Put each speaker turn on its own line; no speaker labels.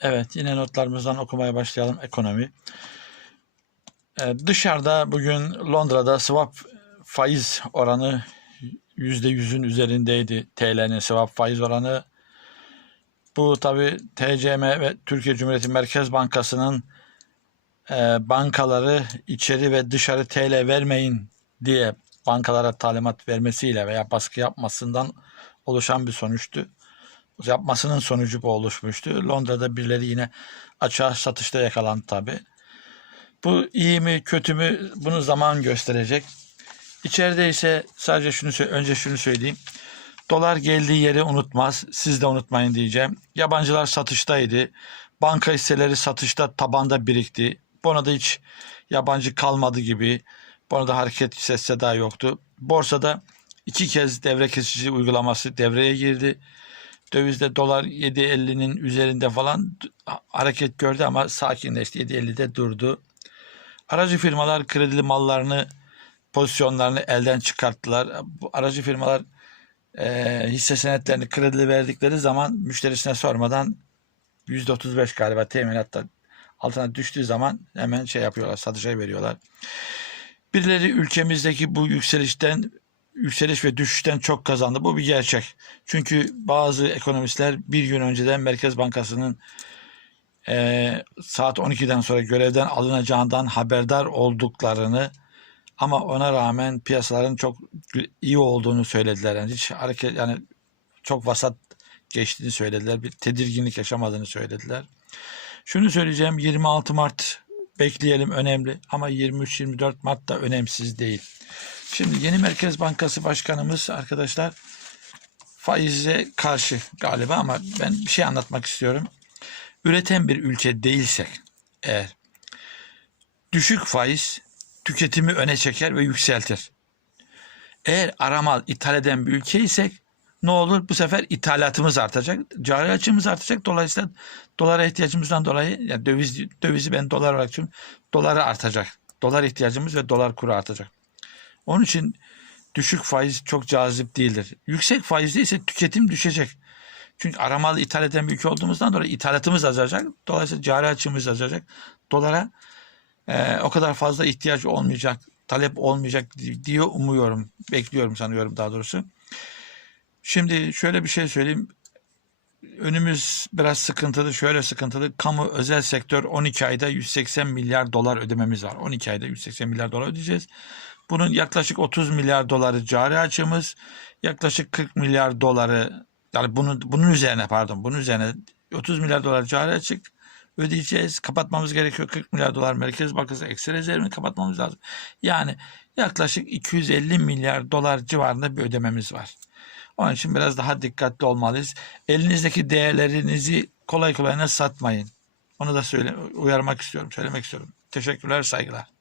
Evet, yine notlarımızdan okumaya başlayalım. Ekonomi. Ee, dışarıda bugün Londra'da swap faiz oranı %100'ün üzerindeydi. TL'nin swap faiz oranı. Bu tabi TCM ve Türkiye Cumhuriyeti Merkez Bankası'nın e, bankaları içeri ve dışarı TL vermeyin diye bankalara talimat vermesiyle veya baskı yapmasından oluşan bir sonuçtu yapmasının sonucu bu oluşmuştu. Londra'da birileri yine açığa satışta yakalandı tabi. Bu iyi mi kötü mü bunu zaman gösterecek. İçeride ise sadece şunu önce şunu söyleyeyim. Dolar geldiği yeri unutmaz. Siz de unutmayın diyeceğim. Yabancılar satıştaydı. Banka hisseleri satışta tabanda birikti. Bonada hiç yabancı kalmadı gibi. Bonada hareket ses seda yoktu. Borsada iki kez devre kesici uygulaması devreye girdi dövizde dolar 7.50'nin üzerinde falan hareket gördü ama sakinleşti. 7.50'de durdu. Aracı firmalar kredili mallarını pozisyonlarını elden çıkarttılar. Bu aracı firmalar e, hisse senetlerini kredili verdikleri zaman müşterisine sormadan %35 galiba teminatta altına düştüğü zaman hemen şey yapıyorlar, satışa veriyorlar. Birileri ülkemizdeki bu yükselişten yükseliş ve düşüşten çok kazandı. Bu bir gerçek. Çünkü bazı ekonomistler bir gün önceden Merkez Bankası'nın e, saat 12'den sonra görevden alınacağından haberdar olduklarını ama ona rağmen piyasaların çok iyi olduğunu söylediler. Yani hiç hareket yani çok vasat geçtiğini söylediler. Bir tedirginlik yaşamadığını söylediler. Şunu söyleyeceğim 26 Mart bekleyelim önemli ama 23-24 Mart da önemsiz değil. Şimdi yeni Merkez Bankası Başkanımız arkadaşlar faize karşı galiba ama ben bir şey anlatmak istiyorum. Üreten bir ülke değilsek eğer düşük faiz tüketimi öne çeker ve yükseltir. Eğer aramal ithal eden bir ülkeysek ne olur? Bu sefer ithalatımız artacak, cari açığımız artacak. Dolayısıyla dolara ihtiyacımızdan dolayı yani döviz dövizi ben dolar olarak düşünüyorum. Doları artacak. Dolar ihtiyacımız ve dolar kuru artacak. Onun için düşük faiz çok cazip değildir. Yüksek faizde ise tüketim düşecek. Çünkü aramalı ithal eden bir ülke olduğumuzdan dolayı ithalatımız azalacak. Dolayısıyla cari açığımız azalacak. Dolara e, o kadar fazla ihtiyaç olmayacak, talep olmayacak diye umuyorum. Bekliyorum sanıyorum daha doğrusu. Şimdi şöyle bir şey söyleyeyim. Önümüz biraz sıkıntılı, şöyle sıkıntılı. Kamu özel sektör 12 ayda 180 milyar dolar ödememiz var. 12 ayda 180 milyar dolar ödeyeceğiz. Bunun yaklaşık 30 milyar doları cari açığımız, yaklaşık 40 milyar doları yani bunun bunun üzerine pardon, bunun üzerine 30 milyar dolar cari açık ödeyeceğiz. Kapatmamız gerekiyor. 40 milyar dolar Merkez Bankası eksi rezervini kapatmamız lazım. Yani yaklaşık 250 milyar dolar civarında bir ödememiz var. Onun için biraz daha dikkatli olmalıyız. Elinizdeki değerlerinizi kolay kolay satmayın. Onu da söyle uyarmak istiyorum, söylemek istiyorum. Teşekkürler, saygılar.